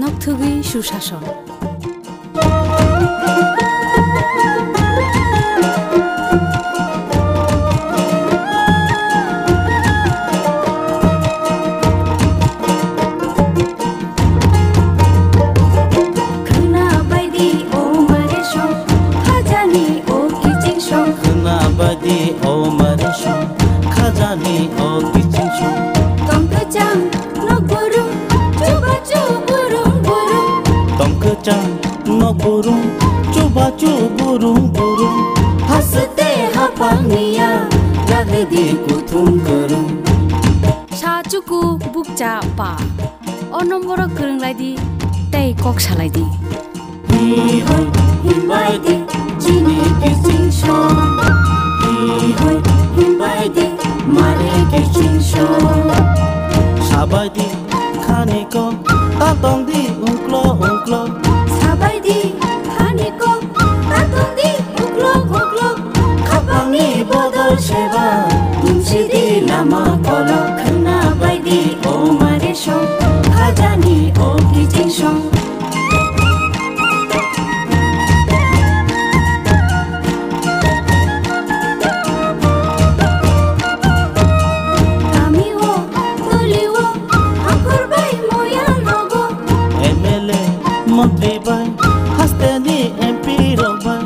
নকথুগি সুশাসন। Burung, coba burung burung, hasute hapangnya, lagi di kutung kerung. Sacuku bukca pa, onomoro kerung lagi, tei kok salai di. Hihoi, himbai di, jini kicing shong. Hihoi, himbai di, mare kicing shong. Sabai di, kaniko, tatong di ungklo ungklo. Sabai di, kaniko, tatong di ungklo ungklo. Kapangni bodol sheba, tumsi di lama kolo. Kena bai di, o mare shong, khajani o kicing shong. Mantri bai, haste ni MP ro bai.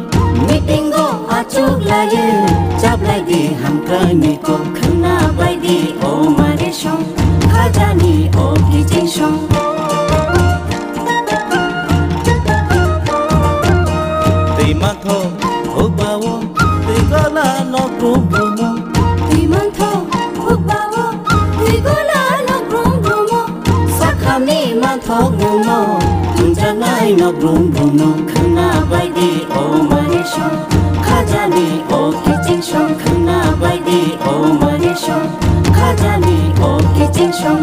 Meeting go achuk lagi, jab lagi hamkai ni ko. Kena bai di, o mare shong, khajani o kicing shong. Tei mantho, hukbawo, tei gola no brum brumo. Tei mantho, hukbawo, tei gola no brum brumo. Sakhami mantho ngumo. Jangai no brum brum no, kena bai di, o mare shong, khajani o kicing shong. Kena bai di, o mare shong, khajani o kicing shong.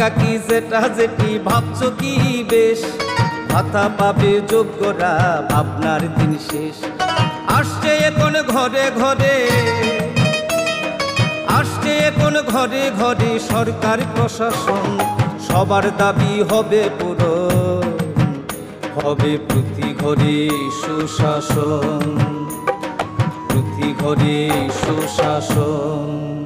কাকি যেটা যেটি ভাবছো কি বেশ, ভাতা পাবে যোগ্যরা ভাবনার দিন শেষ। আসছে এখন ঘরে ঘরে, আসছে এখন ঘরে ঘরে সরকার প্রশাসন, সবার দাবি হবে পূরণ, হবে প্রতি ঘরে সুশাসন, প্রতি ঘরে সুশাসন।